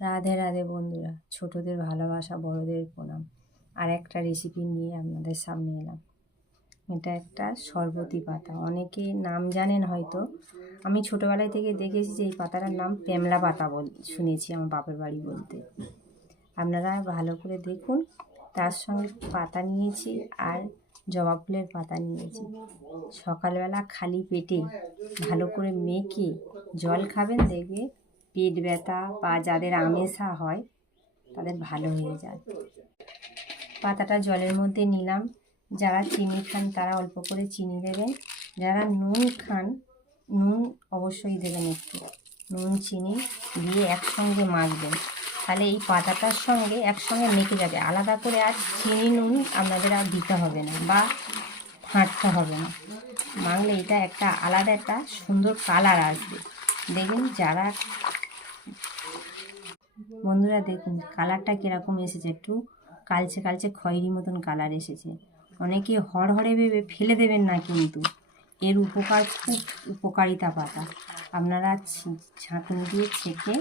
রাধে রাধে বন্ধুরা, ছোটদের ভালোবাসা, বড়দের প্রণাম। আর একটা রেসিপি নিয়ে আপনাদের সামনে এলাম। এটা একটা শরবতি পাতা, অনেকে নাম জানেন হয়তো। আমি ছোটোবেলায় থেকে দেখেছি যে এই পাতাটার নাম পেমলা পাতা শুনেছি আমার বাপের বাড়ি বলতে। আপনারা ভালো করে দেখুন। তার সঙ্গে পাতা নিয়েছি আর জবা ফুলের পাতা নিয়েছি। সকালবেলা খালি পেটে ভালো করে মেখে জল খাবেন, দেখবে পেট ব্যথা বা যাদের আমেশা হয় তাদের ভালো হয়ে যায়। পাতাটা জলের মধ্যে নিলাম। যারা চিনি খান তারা অল্প করে চিনি দেবেন, যারা নুন খান নুন অবশ্যই দেবেন একটু। নুন চিনি দিয়ে একসঙ্গে মাখবেন, তাহলে এই পাতাটার সঙ্গে একসঙ্গে মেখে যাবে। আলাদা করে আর চিনি নুন আপনাদের আর দিতে হবে না বা ফাঁটতে হবে না। মাখলে এটা একটা আলাদা একটা সুন্দর কালার আসবে। দেখুন যারা বন্ধুরা, দেখুন কালারটা কীরকম এসেছে, একটু কালচে কালচে খয়েরি মতন কালার এসেছে। অনেকে হড়হড়ে ভেবে ফেলে দেবেন না, কিন্তু এর উপকার খুব উপকারিতা পাতা। আপনারা ছাঁকনি দিয়ে ছেঁকে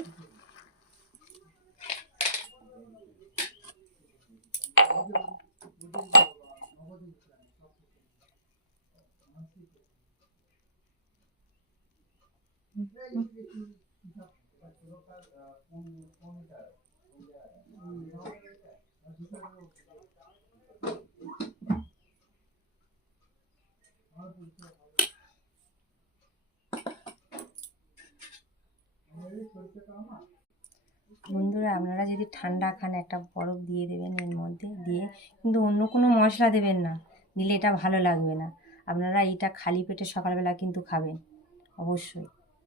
বন্ধুরা, আপনারা যদি ঠান্ডা খান একটা বরফ দিয়ে দেবেন এর মধ্যে দিয়ে, কিন্তু অন্য কোনো মশলা দেবেন না, দিলে এটা ভালো লাগবে না। আপনারা এটা খালি পেটে সকালবেলা কিন্তু খাবেন অবশ্যই।